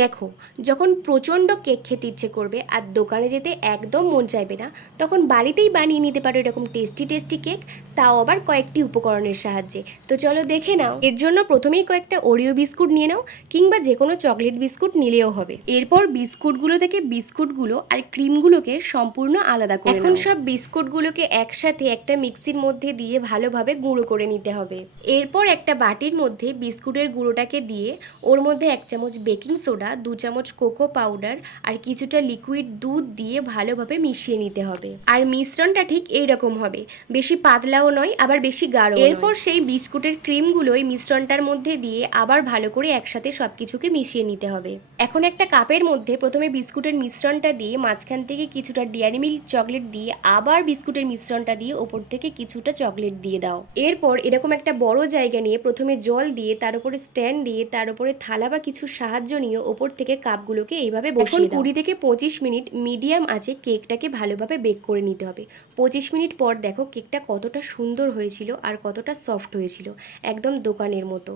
দেখো, যখন প্রচণ্ড কেক খেতে ইচ্ছে করবে আর দোকানে যেতে একদম মন চাইবে না, তখন বাড়িতেই বানিয়ে নিতে পারো এরকম টেস্টি টেস্টি কেক, তাও আবার কয়েকটি উপকরণের সাহায্যে। তো চলো দেখে নাও। এর জন্য প্রথমেই কয়েকটা ওরিও বিস্কুট নিয়ে নাও, কিংবা যে কোনো চকলেট বিস্কুট নিলেও হবে। এরপর বিস্কুটগুলো থেকে বিস্কুটগুলো আর ক্রিমগুলোকে সম্পূর্ণ আলাদা করে এখন সব বিস্কুটগুলোকে একসাথে একটা মিক্সির মধ্যে দিয়ে ভালোভাবে গুঁড়ো করে নিতে হবে। এরপর একটা বাটির মধ্যে বিস্কুটের গুঁড়োটাকে দিয়ে ওর মধ্যে 1 চামচ বেকিং সোডা, 2 চামচ কোকো পাউডার আর কিছুটা লিকুইড দুধ দিয়ে ভালোভাবে মিশিয়ে নিতে হবে। আর মিশ্রণটা ঠিক এইরকম হবে, বেশি পাতলাও নয় আবার বেশি গাঢ়। এরপর সেই বিস্কুটের ক্রিমগুলো এই মিশ্রণটার মধ্যে দিয়ে আবার ভালো করে একসাথে সবকিছুকে মিশিয়ে নিতে হবে। এখন একটা কাপের মধ্যে প্রথমে বিস্কুটের মিশ্রণটা দিয়ে মাঝখান থেকে কিছুটা ডেয়ারি মিল্ক চকলেট দিয়ে আবার বিস্কুটের মিশ্রণটা দিয়ে ওপর থেকে কিছুটা চকলেট দিয়ে দাও। এরপর এরকম একটা বড় জায়গা নিয়ে প্রথমে জল দিয়ে তার উপরে স্ট্যান্ড দিয়ে তার উপরে থালা বা কিছু সাহায্য নিয়ে ওপর থেকে কাপগুলোকে এইভাবে বসিয়ে দাও। 20 থেকে 25 মিনিট মিডিয়াম আঁচে কেকটাকে ভালোভাবে বেক করে নিতে হবে। 25 মিনিট পর দেখো কেকটা কতটা সুন্দর হয়েছিল আর কতটা সফট হয়েছিল, একদম দোকানের মতো।